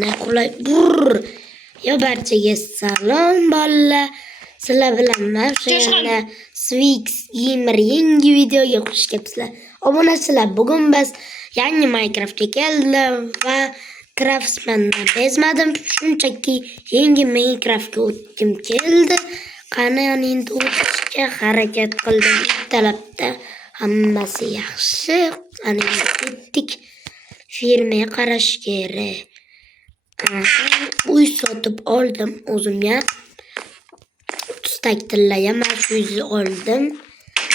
Ne qulay. Yo barchaga salom bolalar. Sizlar bilan men o'sha Swix Gamer yangi videoga xush kelibsizlar. Obunachilar, bugun biz yangi Minecraftga keldim va Craftsmandan bezmadim. Shunchaki yangi Minecraftga o'tgim keldi. Qani endi o'tishga harakat qildim. Talabda hammasi yaxshi. Qani ketdik. Firmaga qarash kerak. Uy sotib oldim o'zimga. 30 tak tillaya mana shu uyni oldim.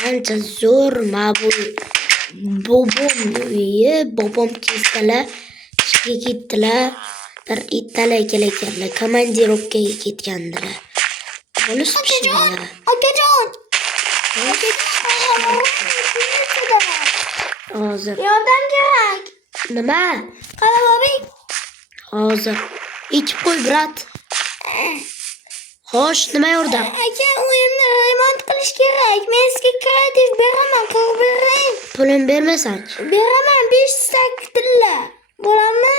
Ancha zo'r ma'bul. Bobom kesdilar. Ishga ketdilar. Bir ittalay kelganlar. Komandirovkaga ketgandilar. Polis pishdilar. Akajon. Hozir. Yordam kerak. Nima? Qara bobing. Hozir. Ichib qo'y, brat. Xo'sh, nima yordam? Aka, uyimni remont qilish kerak. Men sizga kreativ beraman, qilib bering. Pulim bermasan. Beraman 5 tak tilla. Bo'ladimi?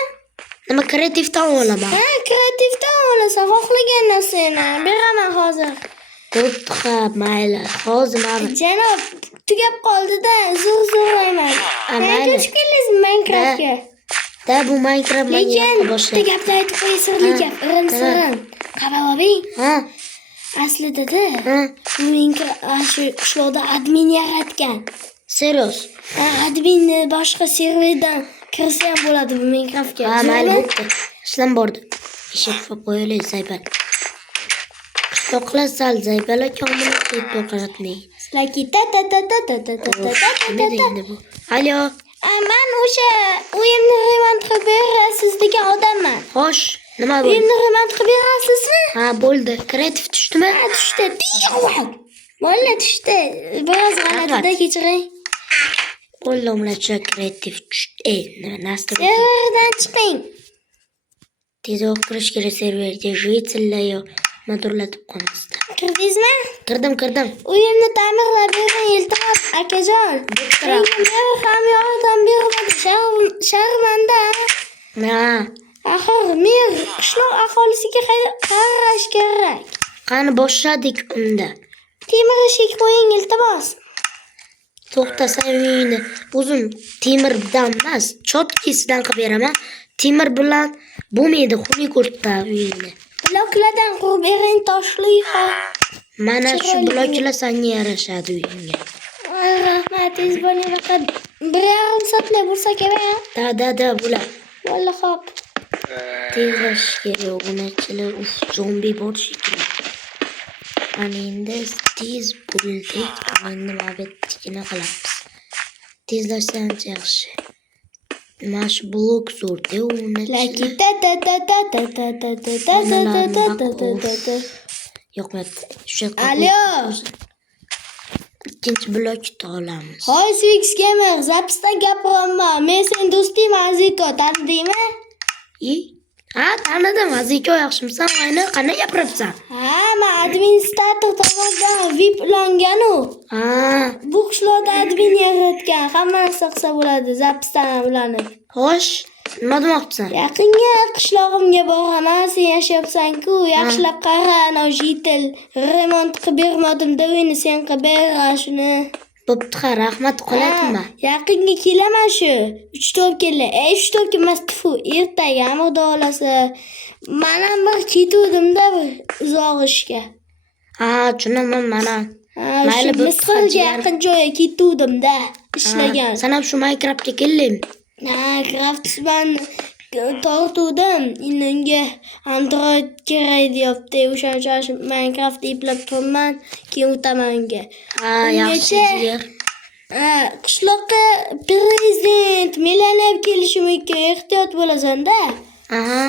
Nima kreativdan olaman? Ha, kreativdan olasan, xohlagan narsani beraman hozir. Bo'pti, mayli. Hozir mana Janob, tugab qoldi-da, zo'rayman. mayli. Xush keldingizmi Minecraftga? Da bu Minecraft menga boshlaydi. Bitta gapni aytib qo'y, sirli gap, sirin. Qara bobing. Ha, Aslida-da, ha. bu menga shu qishloqda admin yaratgan. Serios. Adminni boshqa serverdan kirsa ham bo'ladi bu Minecraftga. Ha, mayli bo'pti. Ishlam bordi. Eshak qo'yaylik Zaybal. Qishloqlar sal Zaybal akamni deb boqaratmay. Sizlarga ta. Nima deydi bu? Alo. Men o'sha uyimni remont qilib berasiz degan odamman. Xo'sh, nima bo'ldi? Uyimni remont qilib berasizmi? Ha, bo'ldi. Kreativ tushdimi? Ha, tushdi. Bo'ldi, tushdi. Biroz g'alati-da, kechiring. Bo'ldi, umlacha kreativ tushdi. Nima nasib? Serverdan chiqing. Tezroq kirish kerak serverga. Jitsillar modullatib qo'ymasdan. Kirdingizmi? Kirdim. Uyimni ta'mirlab bering, iltimos, akajon. Menga ham yordam bermadi. Sharmanda. Ha. Axir men qishloq aholisiga qarash kerak. Qani boshladik unda. Temir eshik qo'ying, iltimos. To'xtasang uyini. O'zim temir bilan emas, chotkisidan qilib beraman. Temir bilan bo'lmaydi, xunuk o'rta uyini. Bloklardan qurib bering, toshli ha. Mana shu bloklar senga yarashadi uyingga. Rahmatingiz bo'ling, faqat 1,5 soatlar bo'lsa kerak. Da, bular. Bo'ldi, xo'p. Tezlash kerak, bunachilar zombi bor shekilli. Ana endi tez bo'ldik, endi mabettikini qilamiz. Tezlashsa ancha yaxshi. Mana shu blok zo'rda, Laki ta. yo'qmayapti. Shu yoqqa. Alo. Ikkinchi blokni olamiz. Hoy, Swix Gamer, zapisdan gapiryapman. Men sen do'stim Aziko, tanidingmi? Ha, tanidim. Aziko yaxshimisan? Ayni qanday gapiryapsan? Ha, men administrator tomonidan VIP ulangan-u. Ha, Bu qishloqda admin yaratgan. Hamma narsa qilsa bo'ladi, zapisdan ulanib. xo'sh, nima demoqchisan? Yaqinga qishlog'imga boraman, sen yashayapsan-ku, yaxshilab qara, ana jitil remont qilib bermadim-da uyni sen qilib ber shuni. Bo'pti, rahmat qo'yatma. Yaqinga kelaman shu. 3 top keldi. 3 top emas, tufu, ertaga Xudo xolasa. Men ham bir ketuvdim-da uzoq ishga. Ha, tushunaman mana. Mayli, Misrga yaqin joyga ketuvdim-da, ishlagan. Sen ham shu Minecraftga kelding. Craftsman tortuvdim. Unga Android kerak deyapti. O'sha Minecraft eplab turman, keyin o'taman unga. Ha, yaxshi. Qishloqqa prezident, millioner kelishi mumkin. Ehtiyot bo'lasan-da. Aha.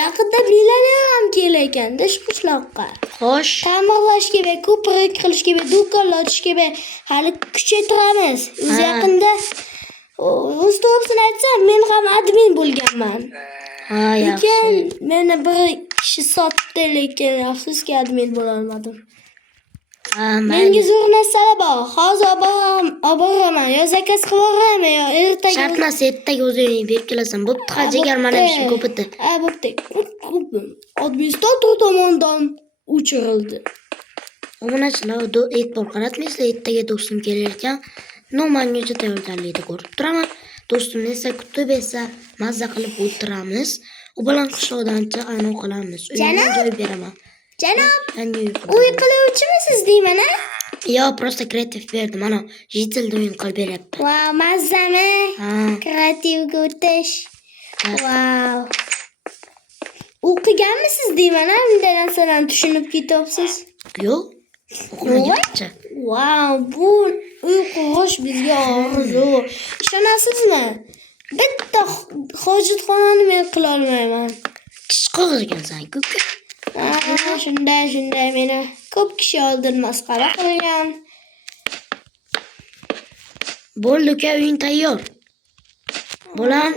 Yaqinda millioner ham kelar ekan-da shu qishloqqa. Xo'sh. Ta'mirlashga va ko'prik qilishga va do'konlar ochishga va hali kuchaytiramiz. O'zi yaqinda o'z to'g'risini aytsam, men ham admin bo'lganman. Ha, yaxshi. Meni bir kishi sotdi, lekin afsuski admin bo'la olmadim. Ha, Menga mayli. zo'r narsalar bor. Hozir oboraman. Yo zakaz qilib yuboraman, yo ertaga. Shart emas, ertaga o'zing berib kelasan. Bo'pti, jigar mana ishim ko'p edi. Bo'pti. Administrator tomonidan o'chirildi. Obunachilar e'tibor qaratmaysizlar, ertaga do'stim kelar ekan. Nomanga juda tayyorgarlikda ko'rib turaman. Do'stimni esa kutib esa mazza qilib o'tiramiz. U bilan qishloqdancha aynon qolamiz. Uyimga joy beraman. Janob, Yangi uy quraman. uy qiluvchimisiz deyman, a? Yo, просто kreativ berdim. Mana jitilda o'yin qilib beryapti. Wow, mazzami? Ha, Kreativga o'tish. Ha. Wow. O'qiganmisiz deyman, a? Bunday narsalarni tushunib ketyapsiz. yo'q. O'qimagancha. Wow, bu uy qurish bizga orzu. Ishonasizmi? Bitta hojatxonani men qila olmayman. Kishi qog'irgansan-ku. Shunday meni ko'p kishi oldin masxara qilgan. Bo'ldi, uka, uying tayyor. Bo'lan.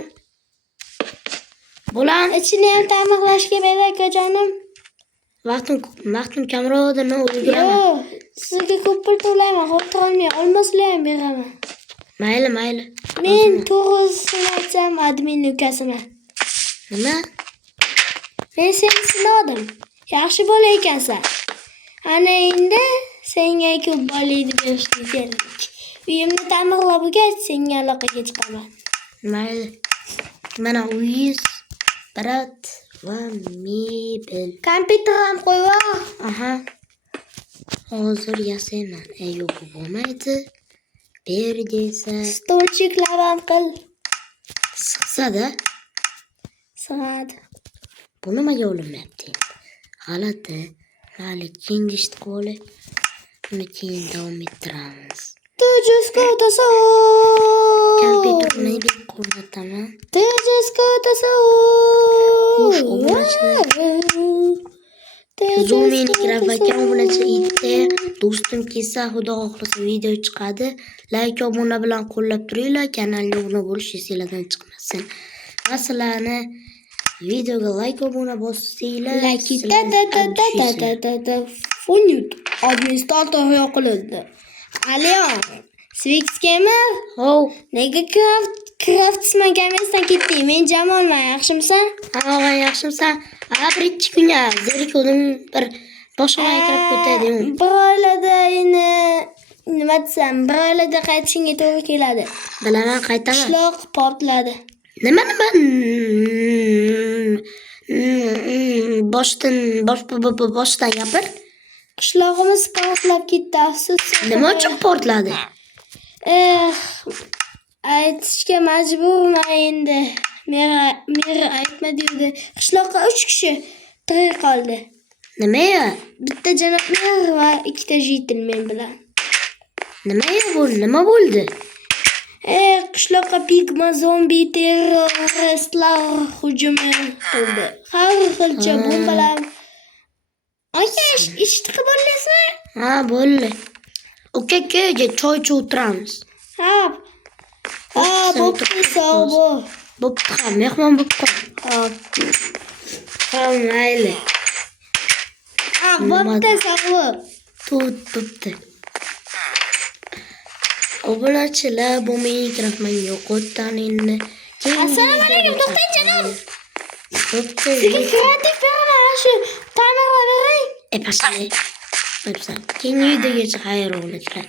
Ichini ham ta'mirlash kerak akajonim. Vaqtim kamroqda o'lgiraman. Yo'q, sizga ko'p pul to'layman, xotir olmay, olmaslar ham beraman. Mayli. Men to'g'risini aytsam, admin ukasiman. Nima? Men seni sinadim. Yaxshi bola ekansan. Ana endi senga ko'p bolayni berishni kerak. Uyimni ta'mirlab o'gach, senga aloqaga chiqaman. Mayli. Mana uyingiz, brat va mebel. Kompyuter ham qo'yva. Aha. Hozir yasayman. Yo'q, bo'lmaydi. Ber desa, Stolchiklar ham qil. sig'sa-da. Sig'adi. Bu nimaga olinmayapti endi? G'alati. Mayli, keyingi ishni qilib, buni keyin davom ettiramiz. Tu just go to soul. Kompyuterni bir qo'rqataman. Tu just go to soul. Xush, obunachilar. Zoom'ning grafika obunachi itda do'stim kelsa, xudo xohlasa video chiqadi. Like, obuna bilan qo'llab turinglar, kanalga obuna bo'lish esingizdan chiqmasin. Va sizlarni videoga like, obuna bossanglar, Da. Funut. Administrator yo'qoldi. Alion. Swix Gamer. Hov, Nega Craftsman Gamersdan ketding? Men Jamolman, yaxshimisan? ha, yaxshimisan? Birinchi kunga zerikdim, bir boshqaga kirib ketdim. Bir oilada endi nima desam, bir oilada qaytishingga to'g'ri keladi. Bilaman, qaytaman. Qishloq portladi. Nima? Boshdan gapir. Qishlog'imiz portlab ketdi, afsus. Nima uchun portladi? Aytishga majburman endi. Mer aytma deydi. Qishloqqa 3 kishi tirik qoldi. Nima? Bitta janob mer va ikkita jitil men bilan. Nima bo'ldi? Qishloqqa pigma zombi terroristlar hujumi qildi. Har xilcha bombalar. Aka, ishni qilib olasizmi? Ha, bo'ldi. Uka, choy o'tiramiz. Ha, bo'pti, sog' bo'l. Bo'pti, mehmon bo'lib qol. Ha, mayli. Bo'pti, sog' bo'l. Bo'pti. Obunachilar, bu mening grafman yo'qotdan endi. Assalomu alaykum, to'xtang janob. Bo'pti. Sizga kreativ beraman, shu ta'mirlab bering. Pashali. Bo'psan. Keyingi videogacha xayr o'g'illar.